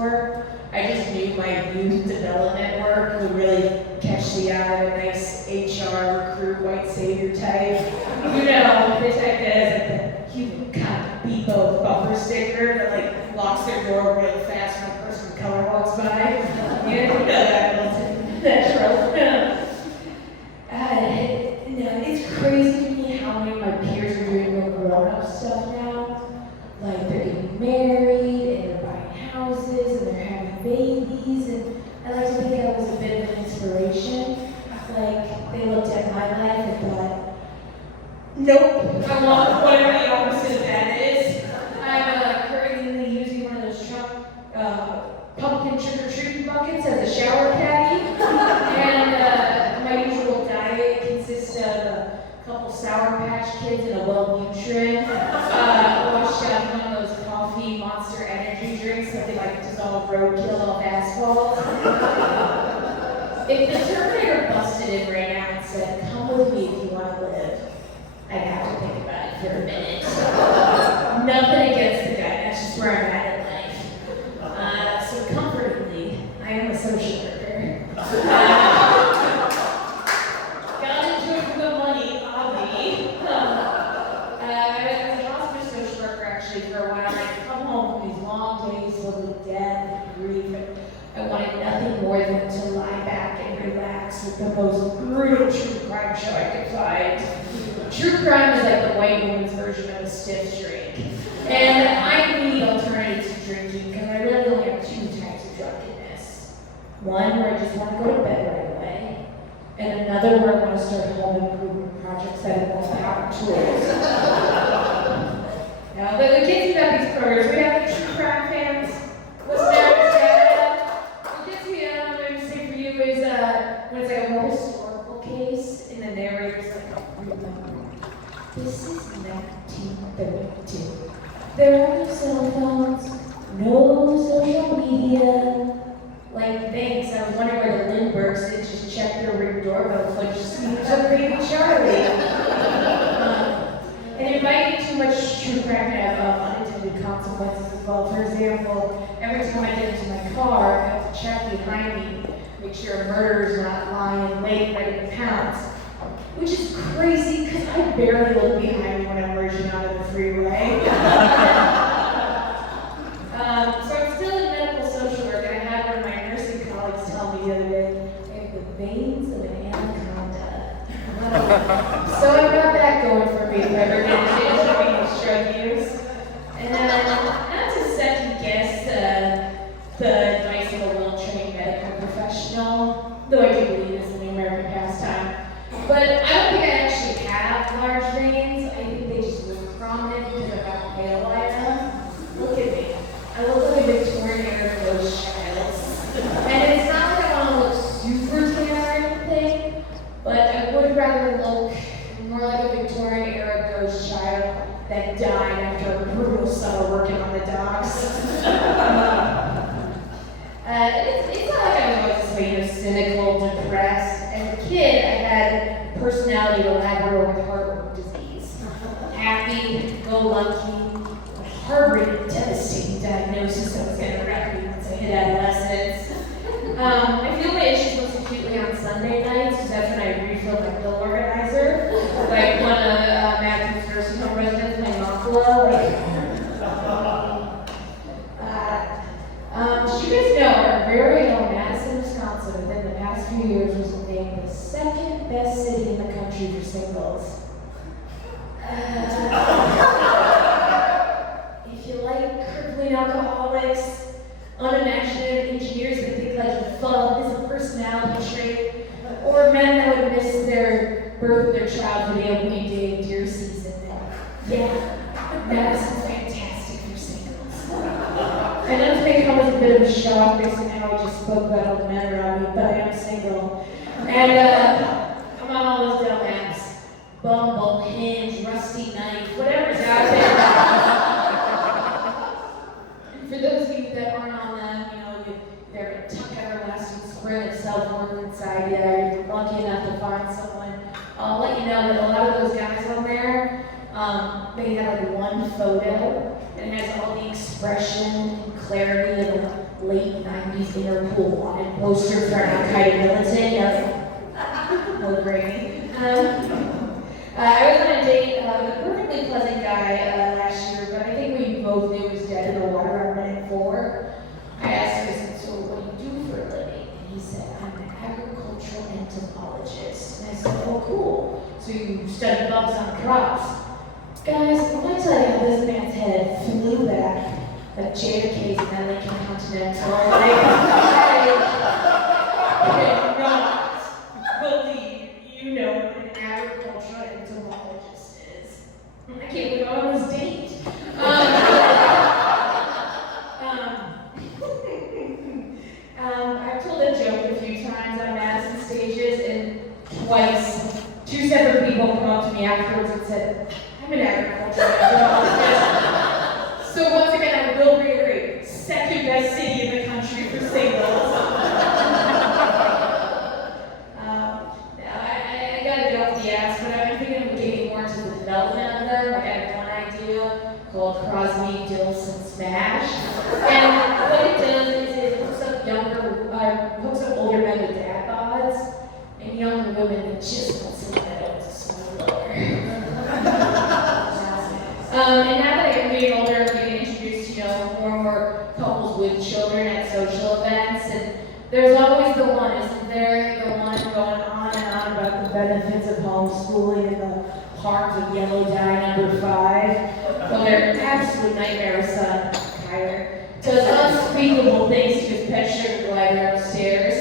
store. I just knew my youth development work would really catch the eye of a nice HR recruit, white savior type. You know, the type that has like the cute kind of beat both bumper sticker that like locks their door really fast when a person of color walks by. You know that, natural. It's crazy to me how many of my peers are doing more grown-up stuff now. Like they're getting married and they're buying houses and they're having babies, and I like to think I was a bit of an inspiration. Like they looked at my life and thought, nope, I want whatever the opposite of that is. I'm currently using one of those Trump pumpkin trick-or-treating buckets as a shower caddy, and my usual diet consists of a couple Sour Patch Kids and a Wellbutrin, washed down one of those coffee Monster energy drinks that they like dissolve roadkill off asphalt. If the Terminator busted in right now and said, "Come with me if you want to live," I'd have to think about it for a minute. Nothing against the guy, that's just where I'm at in life. So comfortingly, I am a social worker. Got into it for the money, obviously. I was a hospice social worker actually for a while. I'd come home from these long days filled with death and grief, and I wanted nothing more than to lie back and relax with the most brutal true crime show I could find. True crime is like the white woman's version of a stiff drink. And I need alternatives to drinking because I really only have two types of drunkenness. One where I just want to go to bed right away, and another where I want to start home improvement projects that involve power tools. Now, the kids who got these programs, we have the true crime fans. What's next? What gets me, I don't know what to say for you, is when it's like a more historical case, and the narrator's like, remember, this is 1932. There are no cell phones, no social media. Like, thanks, I was wondering where the Lindberghs did just check their ring doorbell footage to see who's up baby Charlie. And it might be too much true crime to have unintended consequences as well. For example, every time I get into my car, I have to check behind me, make sure a murderer's not lying in wait ready to pounce. Which is crazy, because I barely look behind me when I'm merging onto the freeway. So I'm still in medical social work, and I had one of my nursing colleagues tell me the other day, I have the veins of an anaconda. So I've got that going for me if I ever get into intravenous drug use. And not to second guess the advice of a well-trained medical professional, though I do believe it's an American pastime. But I don't think I actually have large veins. I think they just look prominent because I've got pale eye. Look at me. I look like a Victorian era ghost child. And it's not like I want to look super tan or anything, but I would rather look more like a Victorian era ghost child that died after a brutal summer working on the docks. It's not like I was always this way, cynical, depressed. As a kid, I had personality of a Labrador with heart disease. Happy, go lucky, harboring a devastating diagnosis that was going to wreck me once I hit adolescence. I feel my issues most acutely on Sunday nights because that's when I refill my pill organizer. Like one of Matthew's nursing home residents, my Mafala. Did you guys know our very own Madison, Wisconsin, within the past few years was named the second best city in the country for singles? If you like crippling alcoholics, unimaginative engineers that think like fun is a personality trait, or men that would miss their birth of their child for the opening day of deer season, yeah, Madison's fantastic for singles. I know this may come as a bit of a shock based on how I just spoke about all the men around me, but I am single. And I'm on all those dumb apps. Bumble, Hinge, Rusty Knife, whatever's out there. And for those of you that aren't on them, they're a tuck everlasting spring of self-worth inside you. You're lucky enough to find someone. I'll let you know that a lot of those guys on there, they have like one photo, and it has all the expression and clarity of a late 90s Interpol wanted poster for an Al-Qaeda militant. I was like, oh, great. I was on a date with a perfectly pleasant guy last year, but I think we both knew he was dead in the water on minute 4. I asked him, so what do you do for a living? And he said, I'm an agricultural entomologist. And I said, oh, cool. So you study bugs on crops. Guys, when I tell you how this man's head flew back like JFK's in that Lincoln Continental, I cannot believe you know what an agricultural entomologist is. I can't believe I'm on this date. I've told a joke a few times on Madison stages, and twice, 2 separate people come up to me afterwards and said, I'm an agricultural entomologist. So once again, I will reiterate, second best city in the country for singles. I gotta get off the ass, but I'm thinking of getting more into the development of them. I have one idea called Crosby, Dilson, Smash. And what it does is it hooks up older men with dad bods and younger women that just want something that to swim lower. And now that I'm getting older, I'm getting introduced to more and more couples with children at social events, and there's always the one, isn't there? The one going on and on about the benefits of homeschooling and the harms of yellow dye number 5. Well, their absolute nightmare son, Kyler, does unspeakable things to his pet sugar glider upstairs.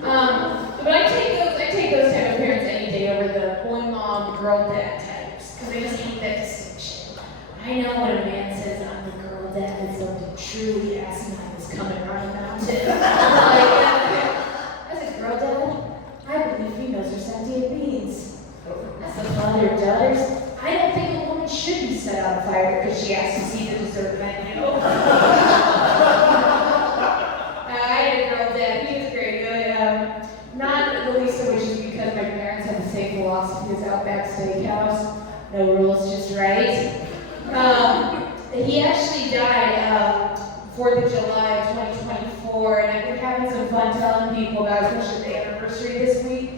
But I take those type of parents any day over the boy mom, girl dad types, because I just hate that distinction. I know when a man says I'm the girl dad, it's something truly asinine is coming around the mountain. As a girl dad, I believe females are sentient beings. As a father of daughters, I don't think a woman should be set on fire because she has to see the dessert menu. I had a girl dad, he was very good. Not the least of which is because my parents had the same philosophy as Outback Steakhouse. No rules, just right. He actually died 4th of July of 2024, and I've been having some fun telling people about his the anniversary this week.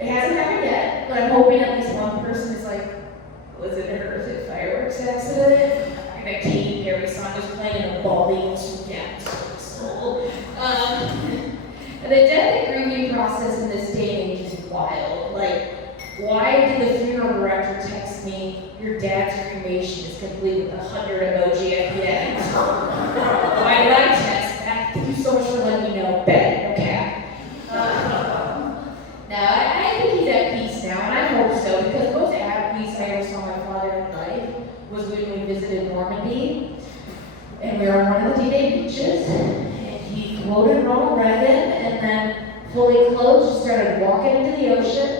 It hasn't happened yet, but I'm hoping at least one person is like, was it a horrific fireworks accident? And a Katy Perry song was playing in a balding again. So, the death and grieving process in this day and age is wild. Like, why did the funeral director text me, your dad's cremation is complete with a 100 emoji at the end? Why did I text that? Thank you so much for letting me know. Bet, okay. Now, I think he's at peace now, and I hope so, because the most at peace I ever saw my father in life was when we visited Normandy, and we were on one of the D-Day beaches, and he quoted Ronald Reagan, and then fully clothed, just started walking into the ocean,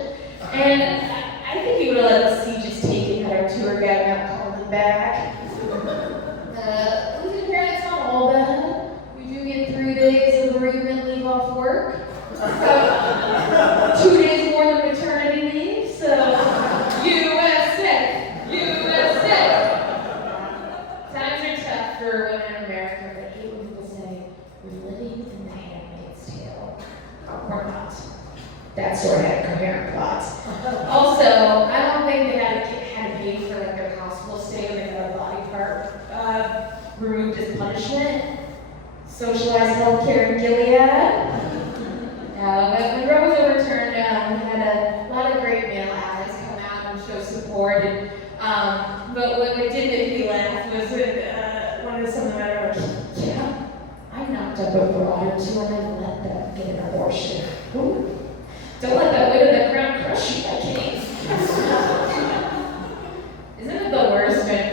and I think he would have let the sea just take it, had our tour guide not called him back. Losing parents not all bad. We do get 3 days of bereavement leave off work. 2 days more than maternity leave, so USA! Times are tough for women in America, but I hate when people say, we're living in the Handmaid's Tale. We're not. That sort of had coherent plots. Also, I don't think they had to pay for like their hospital stay when they got a body part removed as punishment. Socialized healthcare in Gilead. When Roe was overturned, we had a lot of great male allies come out and show support. And, but what did make me laugh was when one of some of the men were like, yeah, I knocked up a broad or two and I let them get an abortion. Ooh. Don't let that weight of the crown crush you, my king. Isn't it the worst when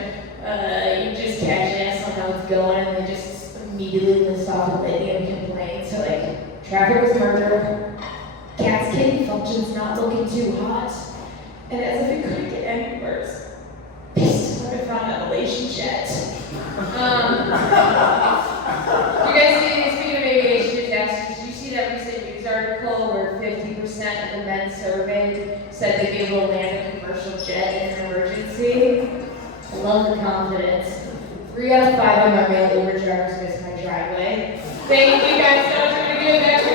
you just catch an ass on how it's going and they just immediately list off a lady and complain? So like, traffic was murder, cat's kidney function's not looking too hot, and as if it couldn't get any worse, they still haven't found that relationship. You guys see, speaking of aviation disasters, did you see that recent news article where 50% of the men surveyed said they'd be able to land a commercial jet in an emergency? I love the confidence. 3 out of 5 of my male Uber drivers miss my driveway. Thank you guys so much for giving that.